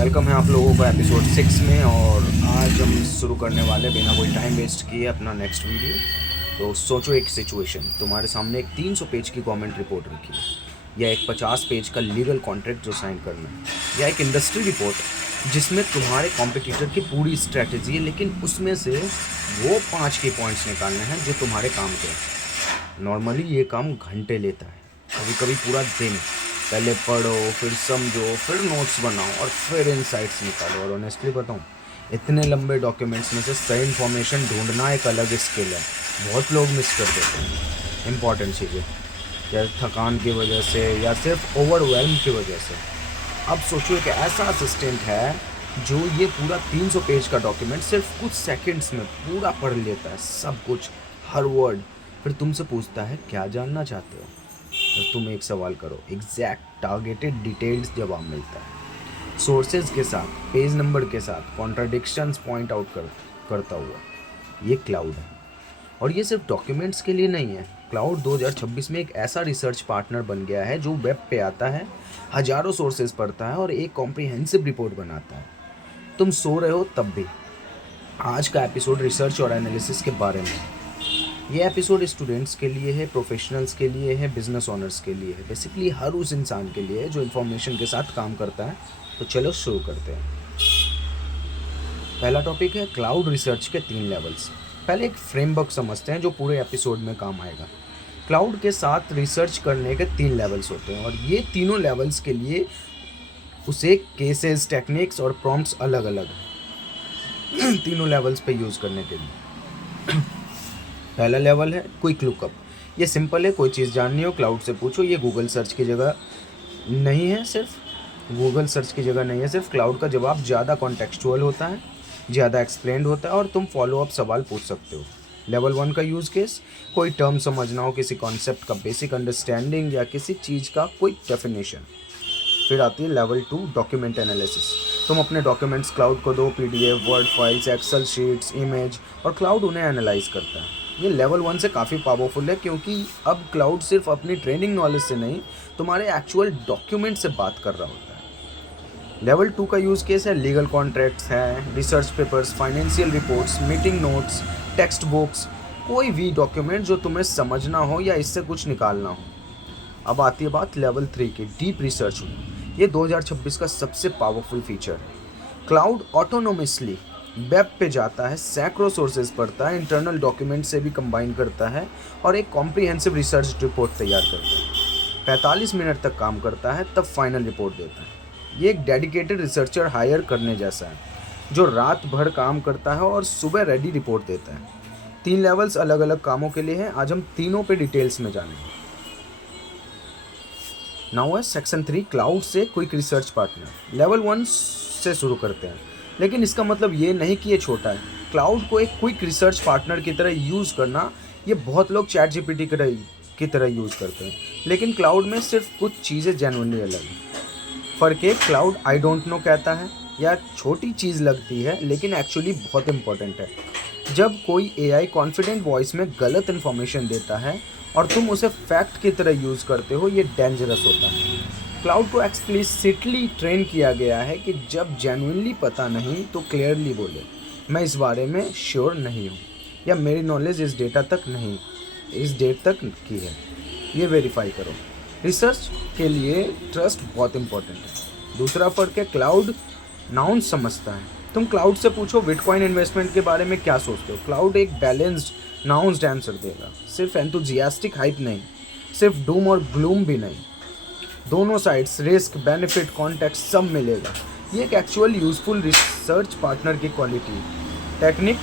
Welcome है आप लोगों का एपिसोड 6 में। और आज हम शुरू करने वाले बिना कोई टाइम वेस्ट किए अपना नेक्स्ट वीडियो। तो सोचो एक सिचुएशन, तुम्हारे सामने एक 300 पेज की गवर्नमेंट रिपोर्ट रखी है, या एक 50 पेज का लीगल कॉन्ट्रैक्ट जो साइन करना है, या एक इंडस्ट्री रिपोर्ट जिसमें तुम्हारे कॉम्पिटिटर की पूरी स्ट्रैटेजी है, लेकिन उसमें से वो 5 के पॉइंट्स निकालने हैं जो तुम्हारे काम के हैं। नॉर्मली ये काम घंटे लेता है, कभी कभी पूरा दिन। पहले पढ़ो, फिर समझो, फिर नोट्स बनाओ और फिर इनसाइट्स निकालो। और ऑनेस्टली बताऊँ, इतने लंबे डॉक्यूमेंट्स में से सही इन्फॉर्मेशन ढूंढना एक अलग स्किल है। बहुत लोग मिस कर देते हैं इंपॉर्टेंट चीज़ें, या थकान की वजह से या सिर्फ ओवरवेल्म की वजह से। अब सोचो एक ऐसा असिस्टेंट है जो ये पूरा 300 पेज का डॉक्यूमेंट सिर्फ कुछ सेकंड्स में पूरा पढ़ लेता है, सब कुछ, हर वर्ड। फिर तुमसे पूछता है क्या जानना चाहते हो, और तुम एक सवाल करो, एग्जैक्ट टारगेटेड डिटेल्स जवाब मिलता है, सोर्सेज के साथ, पेज नंबर के साथ, कॉन्ट्राडिक्शंस पॉइंट आउट करता हुआ। ये क्लाउड है। और ये सिर्फ डॉक्यूमेंट्स के लिए नहीं है। क्लाउड 2026 में एक ऐसा रिसर्च पार्टनर बन गया है जो वेब पे आता है, हजारों सोर्सेज पढ़ता है और एक कॉम्प्रिहेंसिव रिपोर्ट बनाता है। तुम सो रहे हो तब भी। आज का एपिसोड रिसर्च और एनालिसिस के बारे में। ये एपिसोड स्टूडेंट्स के लिए है, प्रोफेशनल्स के लिए है, बिजनेस ओनर्स के लिए है, बेसिकली हर उस इंसान के लिए है जो इन्फॉर्मेशन के साथ काम करता है। तो चलो शुरू करते हैं। पहला टॉपिक है क्लाउड रिसर्च के 3 लेवल्स। पहले एक फ्रेमवर्क समझते हैं जो पूरे एपिसोड में काम आएगा। क्लाउड के साथ रिसर्च करने के 3 लेवल्स होते हैं, और ये तीनों लेवल्स के लिए उसे केसेस, टेक्निक्स और प्रॉम्प्ट्स अलग अलग हैं तीनों लेवल्स पे यूज़ करने के लिए। पहला लेवल है क्विक लुकअप। ये सिंपल है, कोई चीज़ जाननी हो क्लाउड से पूछो। ये गूगल सर्च की जगह नहीं है, सिर्फ क्लाउड का जवाब ज़्यादा कॉन्टेक्चुअल होता है, ज़्यादा एक्सप्लेन्ड होता है, और तुम फॉलो अप सवाल पूछ सकते हो। लेवल 1 का यूज़ केस, कोई टर्म समझना हो, किसी कॉन्सेप्ट का बेसिक अंडरस्टैंडिंग या किसी चीज़ का कोई डेफिनेशन। फिर आती है लेवल 2 डॉक्यूमेंट एनालिसिस। तुम अपने डॉक्यूमेंट्स क्लाउड को दो, PDF, word files, excel sheets, image, और क्लाउड उन्हें एनालाइज करता है। ये लेवल 1 से काफ़ी पावरफुल है, क्योंकि अब क्लाउड सिर्फ अपनी ट्रेनिंग नॉलेज से नहीं, तुम्हारे एक्चुअल डॉक्यूमेंट से बात कर रहा होता है। लेवल 2 का यूज़ केस है लीगल कॉन्ट्रैक्ट्स हैं, research papers, financial reports, meeting notes, text books, कोई भी डॉक्यूमेंट जो तुम्हें समझना हो या इससे कुछ निकालना हो। अब आती है बात लेवल 3 की, डीप रिसर्च। ये 2026 का सबसे पावरफुल फीचर है। क्लाउड ऑटोनोमसली वेब पे जाता है, सैकड़ों सोर्सेज पढ़ता है, इंटरनल डॉक्यूमेंट से भी कंबाइन करता है और एक कॉम्प्रिहेंसिव रिसर्च रिपोर्ट तैयार करता है। 45 मिनट तक काम करता है, तब फाइनल रिपोर्ट देता है। ये एक डेडिकेटेड रिसर्चर हायर करने जैसा है, जो रात भर काम करता है और सुबह रेडी रिपोर्ट देता है। 3 लेवल्स अलग अलग कामों के लिए हैं। आज हम तीनों पे डिटेल्स में जानेंगे। नाउ है सेक्शन 3, क्लाउड से क्विक रिसर्च पार्टनर। लेवल 1 से शुरू करते हैं, लेकिन इसका मतलब ये नहीं कि ये छोटा है। क्लाउड को एक क्विक रिसर्च पार्टनर की तरह यूज़ करना, ये बहुत लोग चैट जीपीटी की तरह यूज़ करते हैं, लेकिन क्लाउड में सिर्फ कुछ चीज़ें जेन्युइनली अलग हैं। फ़र्क है, क्लाउड आई डोंट नो कहता है, या छोटी चीज़ लगती है लेकिन एक्चुअली बहुत इंपॉर्टेंट है। जब कोई AI कॉन्फिडेंट वॉइस में गलत इन्फॉर्मेशन देता है और तुम उसे फैक्ट की तरह यूज़ करते हो, ये डेंजरस होता है। क्लाउड को एक्सप्लिसिटली ट्रेन किया गया है कि जब जेन्युइनली पता नहीं तो क्लियरली बोले, मैं इस बारे में श्योर नहीं हूँ, या मेरी नॉलेज इस डेट तक की है, ये वेरीफाई करो। रिसर्च के लिए ट्रस्ट बहुत इंपॉर्टेंट है। दूसरा फ़र्क है, क्लाउड नाउन्स समझता है। तुम क्लाउड से पूछो बिटकॉइन इन्वेस्टमेंट के बारे में क्या सोचते हो, क्लाउड एक बैलेंस्ड नाउंस्ड आंसर देगा। सिर्फ एंथुजियास्टिक हाइप नहीं, सिर्फ डूम और ग्लूम भी नहीं, दोनों साइड्स, रिस्क, बेनिफिट, कॉन्टेक्स्ट सब मिलेगा। ये एक एक्चुअल यूजफुल रिसर्च पार्टनर की क्वालिटी। टेक्निक,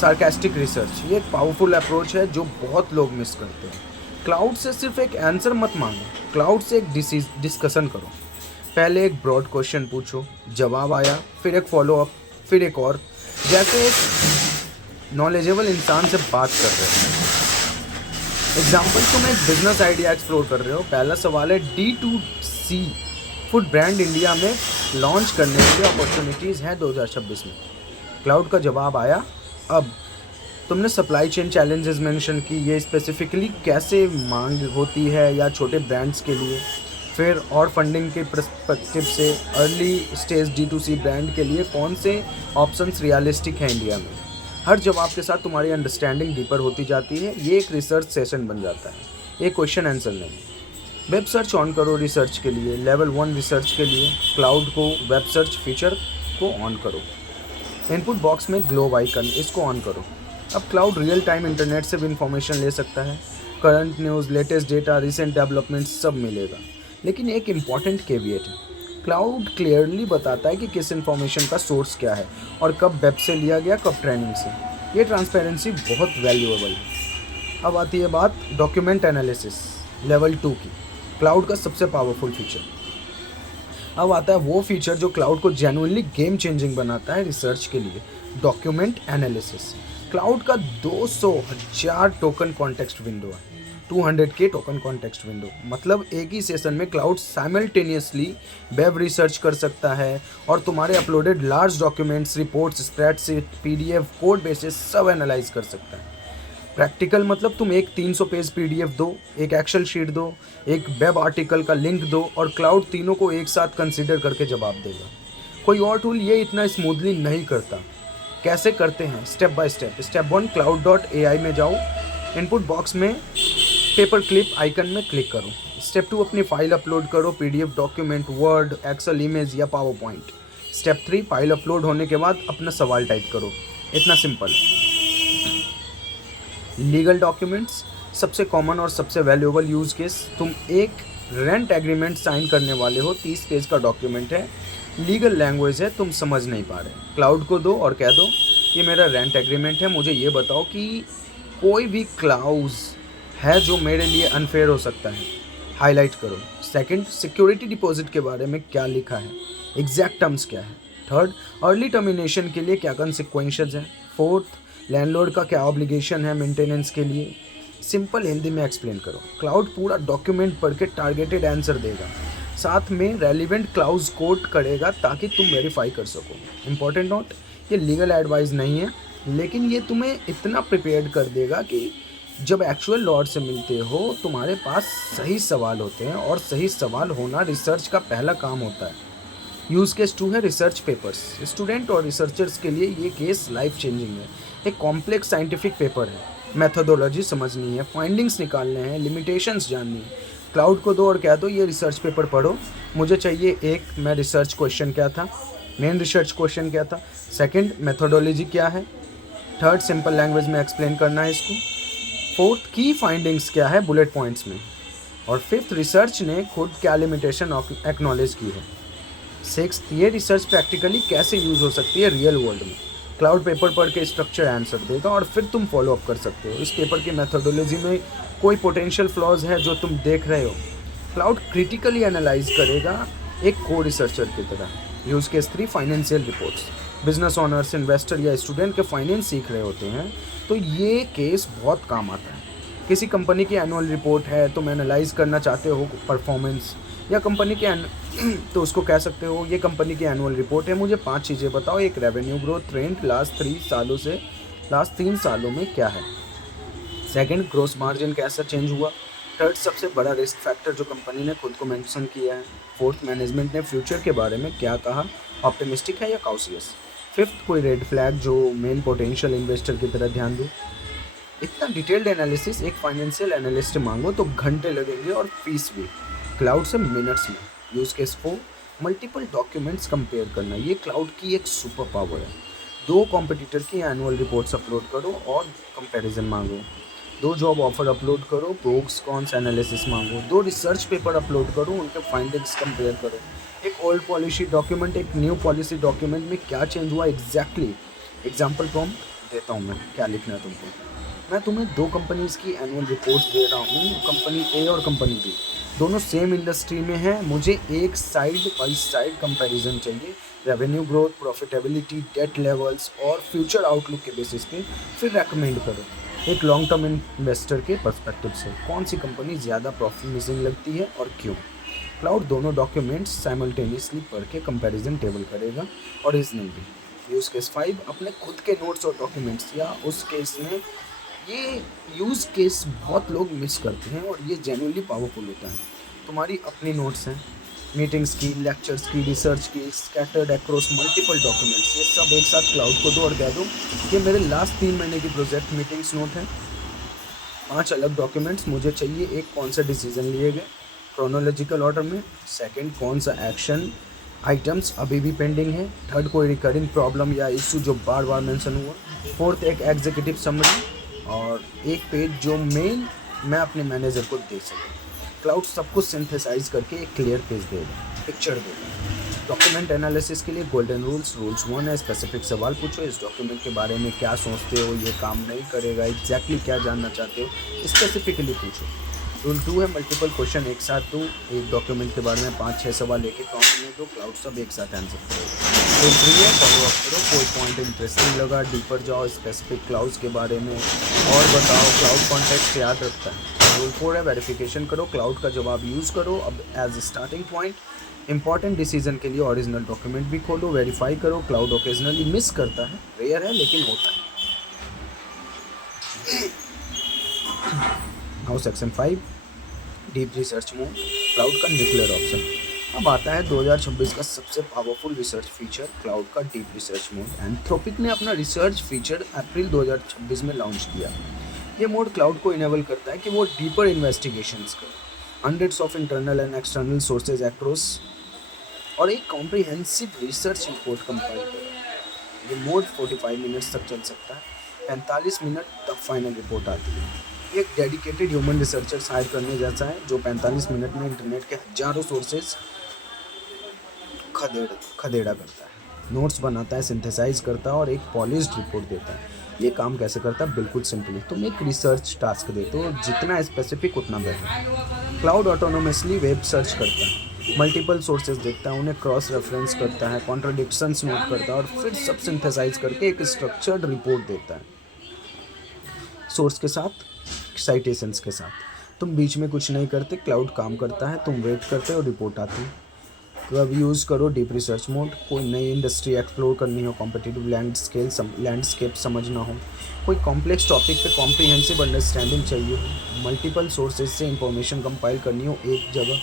सार्कास्टिक रिसर्च, ये एक पावरफुल अप्रोच है जो बहुत लोग मिस करते हैं। क्लाउड से सिर्फ एक आंसर मत मांगो, क्लाउड से एक डिस्कशन करो। पहले एक ब्रॉड क्वेश्चन पूछो, जवाब आया, फिर एक फॉलो अप, फिर एक और, जैसे एक नॉलेजेबल इंसान से बात कर रहे हो। एग्जाम्पल, तुम एक बिजनेस आइडिया एक्सप्लोर कर रहे हो। पहला सवाल है, D2C फूड ब्रांड इंडिया में लॉन्च करने के लिए अपॉर्चुनिटीज़ हैं 2026 में। क्लाउड का जवाब आया। अब तुमने सप्लाई चेन चैलेंजेस मेंशन की, ये स्पेसिफिकली कैसे मांग होती है या छोटे ब्रांड्स के लिए। फिर और फंडिंग के पर्सपेक्टिव से अर्ली स्टेज D2C ब्रांड के लिए कौन से ऑप्शंस रियलिस्टिक हैं इंडिया में। हर जवाब के साथ तुम्हारी अंडरस्टैंडिंग डीपर होती जाती है। ये एक रिसर्च सेशन बन जाता है, एक क्वेश्चन आंसर नहीं। वेब सर्च ऑन करो रिसर्च के लिए, लेवल 1 रिसर्च के लिए क्लाउड को वेब सर्च फीचर को ऑन करो। इनपुट बॉक्स में ग्लोब आइकन, इसको ऑन करो। अब क्लाउड रियल टाइम इंटरनेट से भी इंफॉर्मेशन ले सकता है। Current news, latest data, recent developments सब मिलेगा। लेकिन एक इम्पॉर्टेंट केविएट है, क्लाउड क्लियरली बताता है कि किस इन्फॉर्मेशन का सोर्स क्या है और कब वेब से लिया गया, कब ट्रेनिंग से। ये ट्रांसपेरेंसी बहुत वैल्यूएबल है। अब आती है बात डॉक्यूमेंट एनालिसिस लेवल 2 की, क्लाउड का सबसे पावरफुल फीचर। अब आता है वो फीचर जो क्लाउड को जेन्युइनली गेम चेंजिंग बनाता है रिसर्च के लिए, डॉक्यूमेंट एनालिसिस। क्लाउड का 200,000 टोकन कॉन्टेक्स्ट विंडो है, 200K टोकन कॉन्टेक्स्ट विंडो। मतलब एक ही सेशन में क्लाउड साइमल्टेनियसली वेब रिसर्च कर सकता है और तुम्हारे uploaded large documents, reports, spreadsheet, PDF, code basis सब एनालाइज कर सकता है। प्रैक्टिकल मतलब तुम एक 300 पेज PDF दो, एक एक्सेल शीट दो, एक वेब आर्टिकल का लिंक दो और क्लाउड तीनों को एक साथ कंसीडर करके जवाब देगा। कोई और टूल ये इतना स्मूथली नहीं करता। कैसे करते हैं? Step by step. Step 1, cloud.ai में जाओ, इनपुट बॉक्स में पेपर क्लिप आइकन में क्लिक करो। स्टेप 2, अपनी फाइल अपलोड करो, PDF document, word, excel, image या PowerPoint. Step 3, file upload होने के बाद अपना सवाल टाइप करो। इतना सिंपल। लीगल डॉक्यूमेंट्स सबसे कॉमन और सबसे वैल्यूएबल यूज़ केस। तुम एक रेंट एग्रीमेंट साइन करने वाले हो, 30 पेज का डॉक्यूमेंट है, लीगल लैंग्वेज है, तुम समझ नहीं पा रहे, क्लाउड को दो और कह दो ये मेरा रेंट एग्रीमेंट है, मुझे ये बताओ कि कोई भी क्लाउज है जो मेरे लिए अनफेयर हो सकता है, हाईलाइट करो। सेकंड, सिक्योरिटी डिपॉजिट के बारे में क्या लिखा है, एग्जैक्ट टर्म्स क्या है। थर्ड, अर्ली टर्मिनेशन के लिए क्या कंसिक्वेंसेस हैं। फोर्थ, लैंडलॉर्ड का क्या ऑब्लिगेशन है मेंटेनेंस के लिए। सिंपल हिंदी में एक्सप्लेन करो। क्लाउड पूरा डॉक्यूमेंट पढ़ के टारगेटेड आंसर देगा, साथ में रेलिवेंट क्लाउज कोट करेगा ताकि तुम वेरीफाई कर सको। इंपॉर्टेंट नोट, ये लीगल एडवाइस नहीं है, लेकिन ये तुम्हें इतना प्रिपेयर्ड कर देगा कि जब एक्चुअल लॉर्ड से मिलते हो तुम्हारे पास सही सवाल होते हैं, और सही सवाल होना रिसर्च का पहला काम होता है। यूज़ केस 2 है रिसर्च पेपर्स। स्टूडेंट और रिसर्चर्स के लिए ये केस लाइफ चेंजिंग है। एक कॉम्प्लेक्स साइंटिफिक पेपर है, मेथोडोलॉजी समझनी है, फाइंडिंग्स निकालने हैं, लिमिटेशंस जाननी है। क्लाउड को दो और कह दो ये रिसर्च पेपर पढ़ो, मुझे चाहिए एक, मैं रिसर्च क्वेश्चन क्या था, मेन रिसर्च क्वेश्चन क्या था, सेकंड मेथोडोलॉजी क्या है, थर्ड सिंपल लैंग्वेज में एक्सप्लेन करना है इसको, फोर्थ की फाइंडिंग्स क्या है बुलेट पॉइंट्स में, और फिफ्थ रिसर्च ने खुद क्या लिमिटेशन एक्नॉलेज की है। सिक्स्थ, ये रिसर्च प्रैक्टिकली कैसे यूज़ हो सकती है रियल वर्ल्ड में। क्लाउड पेपर पढ़ के स्ट्रक्चर आंसर देगा और फिर तुम फॉलो अप कर सकते हो। इस पेपर की मेथोडोलॉजी में कोई पोटेंशियल फ्लॉज है जो तुम देख रहे हो, क्लाउड क्रिटिकली एनालाइज करेगा एक को रिसर्चर की तरह। Use case 3, financial reports. Business owners, investor या स्टूडेंट के फाइनेंस सीख रहे होते हैं तो ये केस बहुत काम आता है। किसी कंपनी की एनुअल रिपोर्ट है, तुम एनालाइज करना चाहते हो परफॉर्मेंस या कंपनी के तो उसको कह सकते हो ये कंपनी की एनुअल रिपोर्ट है, मुझे 5 चीज़ें बताओ। एक, रेवेन्यू ग्रोथ ट्रेंड लास्ट 3 सालों में क्या है। सेकंड, ग्रोस मार्जिन कैसा चेंज हुआ। थर्ड, सबसे बड़ा रिस्क फैक्टर जो कंपनी ने खुद को मेंशन किया है। फोर्थ, मैनेजमेंट ने फ्यूचर के बारे में क्या कहा, ऑप्टिमिस्टिक है या कॉशियस। फिफ्थ, कोई रेड फ्लैग जो मेन पोटेंशियल इन्वेस्टर की तरह ध्यान दो। इतना डिटेल्ड एनालिसिस एक फाइनेंशियल एनालिस्ट से मांगो तो घंटे लगेंगे और फीस भी, क्लाउड से मिनट्स में। Use case 4, multiple documents compare करना। ये क्लाउड की एक सुपर पावर है। 2 कॉम्पिटिटर की एनुअल रिपोर्ट्स अपलोड करो और कंपैरिजन मांगो। 2 जॉब ऑफर अपलोड करो, प्रोस कॉन्स एनालिसिस मांगो। 2 रिसर्च पेपर अपलोड करो, उनके फाइंडिंग्स कंपेयर करो। एक ओल्ड पॉलिसी डॉक्यूमेंट, एक न्यू पॉलिसी डॉक्यूमेंट में क्या चेंज हुआ एग्जैक्टली। एग्जाम्पल प्रॉम्प्ट देता हूँ मैं, क्या लिखना है तुमको। मैं तुम्हें 2 कंपनीज़ की एनुअल रिपोर्ट्स दे रहा हूँ, कंपनी ए और कंपनी बी, दोनों सेम इंडस्ट्री में हैं। मुझे एक साइड बाई साइड कंपैरिजन चाहिए, revenue growth, profitability, debt levels और फ्यूचर आउटलुक के बेसिस पे फिर रेकमेंड करो। एक लॉन्ग टर्म इन्वेस्टर के पर्सपेक्टिव से कौन सी कंपनी ज़्यादा प्रॉफिट मिसिंग लगती है और क्यों। क्लाउड दोनों डॉक्यूमेंट्स साइमल्टेनियसली पढ़ के कंपैरिजन टेबल करेगा और रीजनिंग भी। यूज़ केस 5, अपने खुद के नोट्स और डॉक्यूमेंट्स, या उस केस में ये यूज़ केस बहुत लोग मिस करते हैं और ये जेन्युइनली पावरफुल होता है। तुम्हारी अपनी नोट्स हैं, मीटिंग्स की, लेक्चर्स की, रिसर्च की, स्कैटर्ड अक्रॉस मल्टीपल डॉक्यूमेंट्स, ये सब एक साथ क्लाउड को दो और कह दो कि मेरे लास्ट 3 महीने की प्रोजेक्ट मीटिंग्स नोट हैं, 5 अलग डॉक्यूमेंट्स मुझे चाहिए। एक, कौन से डिसीजन लिए गए क्रोनोलॉजिकल ऑर्डर में, सेकंड कौन सा एक्शन आइटम्स अभी भी पेंडिंग है, थर्ड कोई रिकरिंग प्रॉब्लम या इशू जो बार बार मेंशन हुआ, फोर्थ एक एग्जीक्यूटिव समरी, और एक पेज जो मेन मैं अपने मैनेजर को दे सकूँ। क्लाउड सब कुछ सिंथेसाइज करके एक क्लियर पेज देगा, पिक्चर देगा। डॉक्यूमेंट एनालिसिस के लिए गोल्डन रूल्स 1 है, स्पेसिफिक सवाल पूछो, इस डॉक्यूमेंट के बारे में क्या सोचते हो, ये काम नहीं करेगा, एग्जैक्टली क्या जानना चाहते हो, स्पेसिफिकली पूछो। रूल 2 है, मल्टीपल क्वेश्चन एक साथ दो, एक डॉक्यूमेंट के बारे में 5-6 सवाल एक प्रॉम्प्ट में दो, क्लाउड सब एक साथ आंसर करो। रूल 3 है, फॉलो अप करो, कोई पॉइंट इंटरेस्टिंग लगा डीपर जाओ स्पेसिफिक क्लाउड्स के बारे में और बताओ, क्लाउड कॉन्टेक्स्ट याद रखता है। रूल 4 है, वेरिफिकेशन करो, क्लाउड का जवाब यूज़ करो अब as starting point. Important decision के लिए ओरिजिनल डॉक्यूमेंट भी खोलो, वेरीफाई करो, क्लाउड ओकेजनली मिस करता है, रेयर है लेकिन होता है। Now section 5, deep research mode, cloud का न्यूक्लियर ऑप्शन। अब आता है 2026 का सबसे पावरफुल रिसर्च फीचर, क्लाउड का डीप रिसर्च मोड। एंथ्रोपिक ने अपना रिसर्च फीचर अप्रैल 2026 में लॉन्च किया। ये मोड क्लाउड को इनेबल करता है कि वो डीपर इन्वेस्टिगेशंस करे, hundreds of internal and external sources across, और एक कॉम्प्रिहेंसिव रिसर्च रिपोर्ट कंपाइल करे। ये मोड 45 मिनट्स तक चल सकता है, 45 मिनट तक फाइनल रिपोर्ट आती है। ये एक डेडिकेटेड ह्यूमन रिसर्चर्स हायर करने जैसा है जो 45 मिनट में इंटरनेट के हजारों सोर्सेज खदेड़ा करता है, नोट्स बनाता है, सिंथेसाइज करता है और एक पॉलिश्ड रिपोर्ट देता है। ये काम कैसे करता है? बिल्कुल सिंपली, तुम एक रिसर्च टास्क देते हो, जितना स्पेसिफिक उतना better. Cloud autonomously web search करता है, मल्टीपल सोर्सेज देखता है, उन्हें क्रॉस रेफरेंस करता है, कॉन्ट्राडिक्शंस नोट करता है और फिर सब सिंथेसाइज करके एक स्ट्रक्चर्ड रिपोर्ट देता है, सोर्स के साथ, साइटेशंस के साथ। तुम बीच में कुछ नहीं करते, क्लाउड काम करता है, तुम वेट करते हो, रिपोर्ट आती है। कब यूज़ करो डीप रिसर्च मोड? कोई नई इंडस्ट्री एक्सप्लोर करनी हो, कॉम्पिटिटिव लैंडस्केप समझना हो, कोई कॉम्प्लेक्स टॉपिक पे कॉम्प्रिहेंसिव अंडरस्टैंडिंग चाहिए हो, मल्टीपल सोर्सेज से इंफॉर्मेशन कंपाइल करनी हो एक जगह,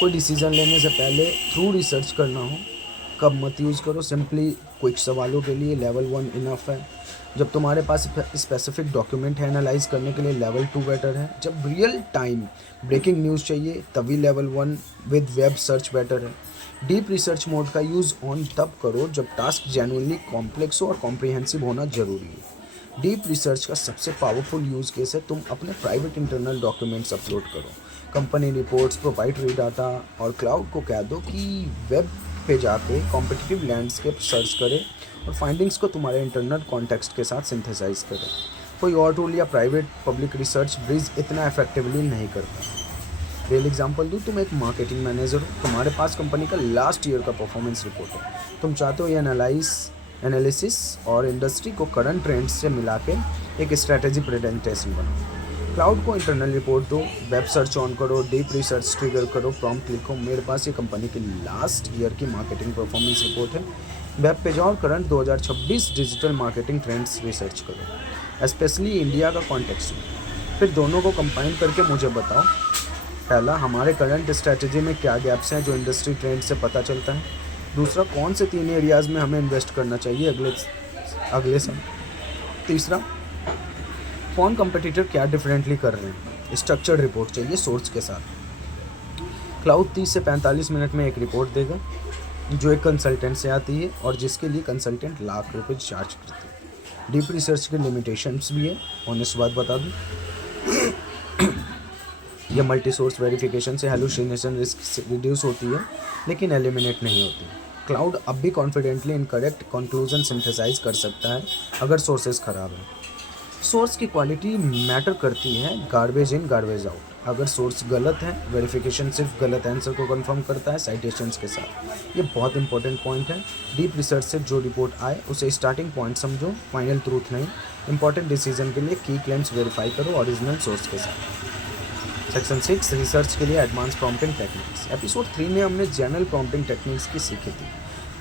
कोई डिसीजन लेने से पहले थ्रू रिसर्च करना हो। कब मत यूज़ करो? सिंपली क्विक सवालों के लिए लेवल 1 इनफ है। जब तुम्हारे पास स्पेसिफिक डॉक्यूमेंट है एनालाइज करने के लिए लेवल 2 बेटर है। जब रियल टाइम ब्रेकिंग न्यूज़ चाहिए तभी level 1 with web search better है। डीप रिसर्च मोड का यूज़ ऑन तब करो जब टास्क जेन्युइनली कॉम्प्लेक्स हो और कॉम्प्रिहेंसिव होना ज़रूरी है। डीप रिसर्च का सबसे पावरफुल यूज़ केस है तुम अपने प्राइवेट इंटरनल डॉक्यूमेंट्स अपलोड करो, कंपनी रिपोर्ट्स, प्रोप्राइटरी डाटा, और क्लाउड को कह दो कि वेब पे जाके कॉम्पिटिटिव लैंडस्केप सर्च करे और फाइंडिंग्स को तुम्हारे इंटरनल कॉन्टेक्स्ट के साथ सिंथेसाइज करे। कोई और टूल या प्राइवेट पब्लिक रिसर्च ब्रिज इतना इफेक्टिवली नहीं करता। रियल एग्जांपल दूँ, तुम एक मार्केटिंग मैनेजर हो, तुम्हारे पास कंपनी का लास्ट ईयर का परफॉर्मेंस रिपोर्ट है, तुम चाहते हो ये एनालिसिस और इंडस्ट्री को करंट ट्रेंड्स से मिला के एक स्ट्रैटेजी प्रेजेंटेशन बनाओ। क्लाउड को इंटरनल रिपोर्ट दो, वेब सर्च ऑन करो, डीप रिसर्च ट्रिगर करो, प्रॉम्प्ट लिखो, मेरे पास ये कंपनी की लास्ट ईयर की मार्केटिंग परफॉर्मेंस रिपोर्ट है। वेब पे जाओ और current 2026 digital marketing trends research करो, स्पेशली इंडिया का कॉन्टेक्स्ट में। फिर दोनों को कंबाइन करके मुझे बताओ, पहला, हमारे करंट स्ट्रैटेजी में क्या गैप्स हैं जो इंडस्ट्री ट्रेंड से पता चलता है। दूसरा, कौन से 3 एरियाज़ में हमें इन्वेस्ट करना चाहिए अगले साल। तीसरा, कौन कंपटीटर क्या डिफरेंटली कर रहे हैं। स्ट्रक्चर्ड रिपोर्ट चाहिए सोर्स के साथ। क्लाउड 30 से 45 मिनट में एक रिपोर्ट देगा जो एक कंसल्टेंट से आती है और जिसके लिए कंसल्टेंट लाख रुपए चार्ज करते हैं। डीप रिसर्च के लिमिटेशंस भी है, ऑनेस्ट बात बता दूँ, यह मल्टी सोर्स वेरिफिकेशन से हेलुसिनेशन रिस्क रिड्यूस होती है लेकिन एलिमिनेट नहीं होती। क्लाउड अब भी कॉन्फिडेंटली इनकरेक्ट कंक्लूजन सिंथेसाइज कर सकता है अगर सोर्सेज ख़राब है। सोर्स की क्वालिटी मैटर करती है, गार्बेज इन गार्बेज आउट। अगर सोर्स गलत है, वेरिफिकेशन सिर्फ गलत आंसर को कंफर्म करता है साइटेशंस के साथ। ये बहुत इंपॉर्टेंट पॉइंट है। डीप रिसर्च से जो रिपोर्ट आए उसे स्टार्टिंग पॉइंट समझो, फाइनल ट्रूथ नहीं। इंपॉर्टेंट डिसीजन के लिए की क्लेम्स वेरीफाई करो ओरिजिनल सोर्स के साथ। सेक्शन 6, रिसर्च के लिए एडवांस प्रॉम्प्टिंग टेक्निक्स। एपिसोड 3 में हमने जनरल प्रॉम्प्टिंग टेक्निक्स की सीखी थी।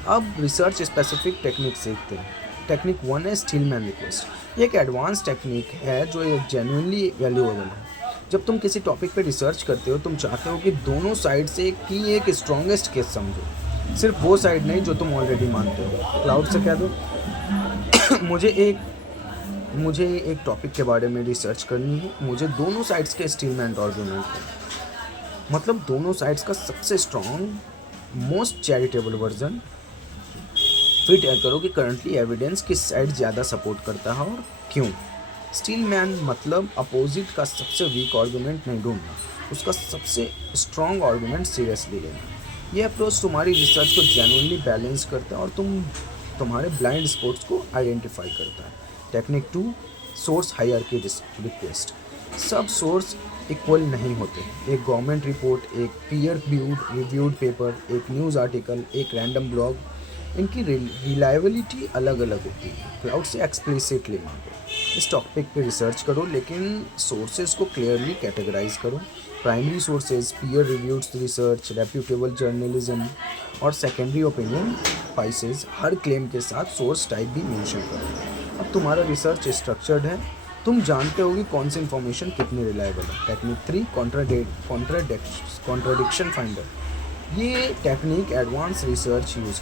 अब रिसर्च स्पेसिफिक टेक्निक सीखते हैं। टेक्निक 1 है स्टीलमैन रिक्वेस्ट। ये एक एडवांस टेक्निक है जो एक जेन्युइनली वैल्यूएबल है। जब तुम किसी टॉपिक पे रिसर्च करते हो, तुम चाहते हो कि दोनों साइड से की एक स्ट्रॉन्गेस्ट केस समझो, सिर्फ वो साइड नहीं जो तुम ऑलरेडी मानते हो। क्लाउड से कह दो मुझे एक टॉपिक के बारे में रिसर्च करनी है, मुझे दोनों साइड्स के स्टेटमेंट और आर्गुमेंट है, मतलब दोनों साइड्स का सबसे स्ट्रॉन्ग मोस्ट चैरिटेबल वर्जन। फिर तय करो कि करंटली एविडेंस किस साइड ज़्यादा सपोर्ट करता है और क्यों। स्टील मैन मतलब अपोजिट का सबसे वीक आर्गुमेंट नहीं ढूंढना, उसका सबसे स्ट्रॉन्ग आर्गुमेंट सीरियसली लेना। ये अप्रोच तुम्हारी रिसर्च को जेन्युइनली बैलेंस करता है और तुम्हारे ब्लाइंड स्पॉट्स को आइडेंटिफाई करता है। Technique 2, source hierarchy request. सब सोर्स इक्वल नहीं होते। एक गवर्नमेंट रिपोर्ट, एक पीयर रिव्यूड पेपर, एक न्यूज़ आर्टिकल, एक रैंडम ब्लॉग, इनकी रिलायबिलिटी अलग अलग होती है। क्लाउड से एक्सप्लिसिटली मांगो, इस टॉपिक पे रिसर्च करो, लेकिन सोर्सेज को क्लियरली कैटेगराइज करो। Primary sources, peer reviewed research, reputable journalism और सेकेंडरी ओपिनियन पाइसेस। हर क्लेम के साथ सोर्स टाइप भी मेंशन करो। अब तुम्हारा रिसर्च स्ट्रक्चर्ड है, तुम जानते हो कि कौन सी इन्फॉर्मेशन कितनी रिलायबल है। Technique 3, contradiction finder. ये टेक्निक एडवांस रिसर्चर्स यूज़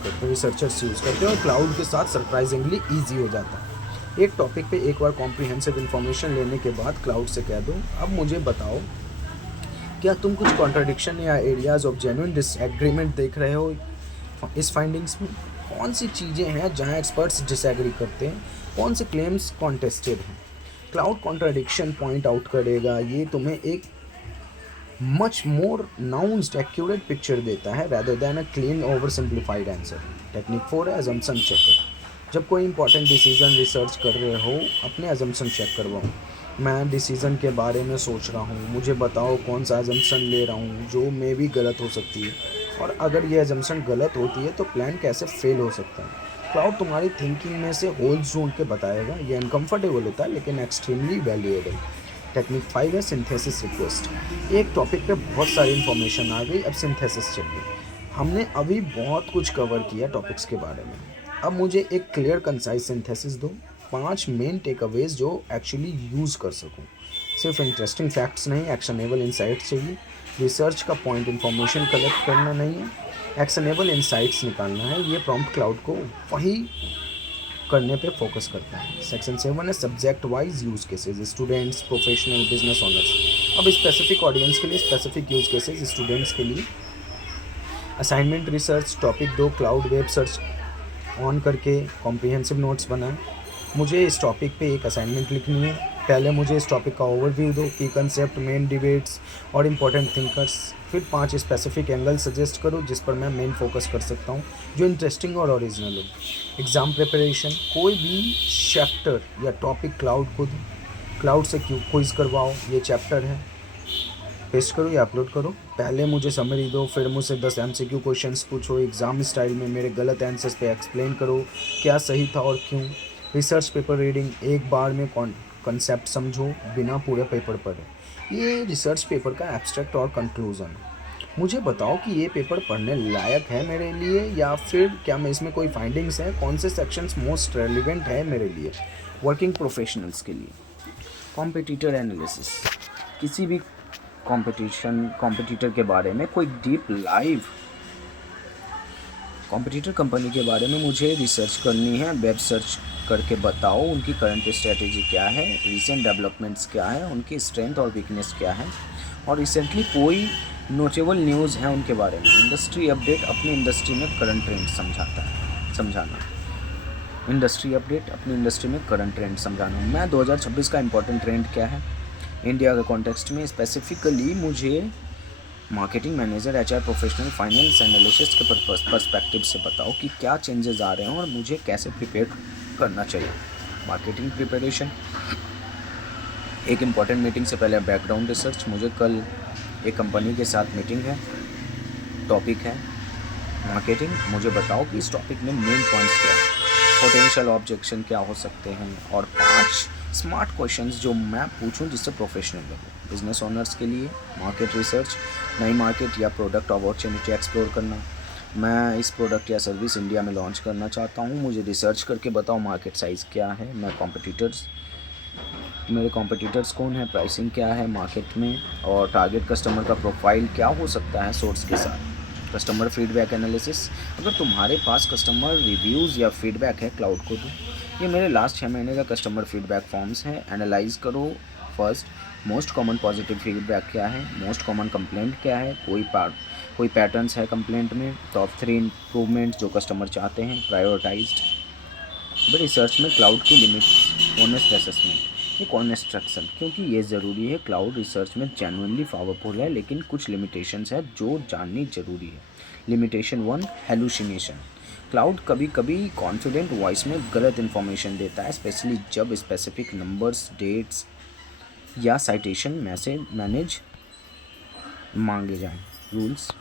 करते हैं और क्लाउड के साथ सरप्राइजिंगली ईजी हो जाता है। एक टॉपिक पे एक बार कॉम्प्रिहेंसिव इन्फॉर्मेशन लेने के बाद क्लाउड से कह दो, अब मुझे बताओ क्या तुम कुछ कॉन्ट्राडिक्शन या एरियाज ऑफ जेन्युइन डिसएग्रीमेंट देख रहे हो इस फाइंडिंग्स में। कौन सी चीज़ें हैं जहां एक्सपर्ट्स डिसएग्री करते हैं, कौन से क्लेम्स कॉन्टेस्टेड हैं। क्लाउड कॉन्ट्राडिक्शन पॉइंट आउट करेगा, ये तुम्हें एक मच मोर नाउंस्ड एक्यूरेट पिक्चर देता है rather than a clean over simplified answer. Technique 4 है assumption चेकर। जब कोई इंपॉर्टेंट डिसीजन रिसर्च कर रहे हो, अपने assumption चेक करवाओ। मैं डिसीजन के बारे में सोच रहा हूँ, मुझे बताओ कौन सा assumption ले रहा हूँ जो मे भी गलत हो सकती है, और अगर ये assumption गलत होती है तो प्लान कैसे फेल हो सकता है। क्लाउड तुम्हारी थिंकिंग में से होल्स ढूंढ के बताएगा। ये अनकंफर्टेबल होता है लेकिन एक्सट्रीमली वैल्यूएबल। टेक्निक 5 है सिंथेसिस रिक्वेस्ट। एक टॉपिक पे बहुत सारी इन्फॉर्मेशन आ गई, अब सिंथेसिस चाहिए। हमने अभी बहुत कुछ कवर किया टॉपिक्स के बारे में, अब मुझे एक क्लियर कंसाइज सिंथेसिस दो, 5 मेन टेक अवेज जो एक्चुअली यूज़ कर सकूँ। सिर्फ इंटरेस्टिंग फैक्ट्स नहीं, एक्शनेबल इंसाइट्स चाहिए। रिसर्च का पॉइंट इन्फॉर्मेशन कलेक्ट करना नहीं है, एक्शनेबल इंसाइट्स निकालना है। ये प्रॉम्प्ट क्लाउड को वही करने पे फोकस करता है। सेक्शन 7 है subject wise use cases, students, professional, business owners. अब स्पेसिफिक ऑडियंस के लिए स्पेसिफिक यूज केसेस, स्टूडेंट्स के लिए assignment research. Topic 2, cloud web search on करके कॉम्प्रिहेंसिव नोट्स बनाएं। मुझे इस टॉपिक पे एक असाइनमेंट लिखनी है। पहले मुझे इस टॉपिक का ओवरव्यू दो, की कंसेप्ट, मेन डिबेट्स और इम्पोर्टेंट थिंकर्स। फिर 5 स्पेसिफिक एंगल सजेस्ट करो जिस पर मैं मेन फोकस कर सकता हूँ, जो इंटरेस्टिंग और ओरिजिनल हो। एग्ज़ाम प्रिपरेशन, कोई भी चैप्टर या टॉपिक क्लाउड से क्विज करवाओ। ये चैप्टर है, पेस्ट करो या अपलोड करो। पहले मुझे समरी दो, फिर मुझसे 10 MCQ क्वेश्चंस पूछो एग्ज़ाम स्टाइल में। मेरे गलत आंसर्स पे एक्सप्लेन करो क्या सही था और क्यों। रिसर्च पेपर रीडिंग, एक बार में कॉन्सेप्ट समझो बिना पूरे पेपर पढ़े। ये रिसर्च पेपर का एब्स्ट्रैक्ट और कंक्लूज़न। मुझे बताओ कि ये पेपर पढ़ने लायक है मेरे लिए, या फिर क्या मैं इसमें कोई फाइंडिंग्स हैं, कौन से सेक्शंस मोस्ट रेलिवेंट है मेरे लिए। वर्किंग प्रोफेशनल्स के लिए कॉम्पिटिटर एनालिसिस, किसी भी कॉम्पिटिटर के बारे में कोई डीप लाइव कॉम्पिटिटर कंपनी के बारे में मुझे रिसर्च करनी है। वेब सर्च करके बताओ उनकी करंट स्ट्रेटेजी क्या है, रीसेंट डेवलपमेंट्स क्या है, उनकी स्ट्रेंथ और वीकनेस क्या है, और रिसेंटली कोई नोटेबल न्यूज़ है उनके बारे में। इंडस्ट्री अपडेट, अपनी इंडस्ट्री में करंट ट्रेंड समझाना। इंडस्ट्री अपडेट, अपनी इंडस्ट्री में करंट ट्रेंड समझाना। मैं 2026 का इंपॉर्टेंट ट्रेंड क्या है इंडिया के कॉन्टेक्स्ट में, स्पेसिफिकली मुझे marketing manager, HR professional, finance analyst के पर्सपेक्टिव से बताओ कि क्या चेंजेस आ रहे हैं और मुझे कैसे प्रिपेयर करना चाहिए। मार्केटिंग प्रिपरेशन, एक इम्पॉर्टेंट मीटिंग से पहले बैकग्राउंड रिसर्च। मुझे कल एक कंपनी के साथ मीटिंग है, टॉपिक है मार्केटिंग। मुझे बताओ कि इस टॉपिक में मेन पॉइंट्स क्या हैं, पोटेंशियल ऑब्जेक्शन क्या हो सकते हैं, और 5 स्मार्ट क्वेश्चंस जो मैं पूछूं जिससे प्रोफेशनल लगे। बिजनेस ओनर्स के लिए मार्केट रिसर्च, नई मार्केट या प्रोडक्ट अपॉर्चुनिटी एक्सप्लोर करना। मैं इस प्रोडक्ट या सर्विस इंडिया में लॉन्च करना चाहता हूँ, मुझे रिसर्च करके बताओ मार्केट साइज़ क्या है, मैं कॉम्पिटिटर्स मेरे कॉम्पिटिटर्स कौन है, प्राइसिंग क्या है मार्केट में, और टारगेट कस्टमर का प्रोफाइल क्या हो सकता है सोर्स के साथ। कस्टमर फीडबैक एनालिसिस, अगर तुम्हारे पास कस्टमर रिव्यूज़ या फीडबैक है क्लाउड को दो। ये मेरे लास्ट 6 महीने का कस्टमर फीडबैक फॉर्म्स है, एनालाइज करो। First, most common positive feedback क्या है, मोस्ट कॉमन कंप्लेंट क्या है, कोई पैटर्न्स है कंप्लेंट में, टॉप 3 इम्प्रूवमेंट्स जो कस्टमर चाहते हैं, प्रायोरिटाइज्ड। बट रिसर्च में क्लाउड की लिमिट्स, ऑनेस्ट असेसमेंट, एक कॉन्स्ट्रक्शन, क्योंकि ये ज़रूरी है। क्लाउड रिसर्च में जेन्युइनली पावरफुल है, लेकिन कुछ लिमिटेशंस है जो जाननी ज़रूरी है। Limitation 1, hallucination. क्लाउड कभी कभी कॉन्फिडेंट वॉइस में गलत इन्फॉर्मेशन देता है, स्पेशली जब स्पेसिफिक नंबर्स, डेट्स या साइटेशन मैसेज मैनेज मांगे जाएं। रूल्स,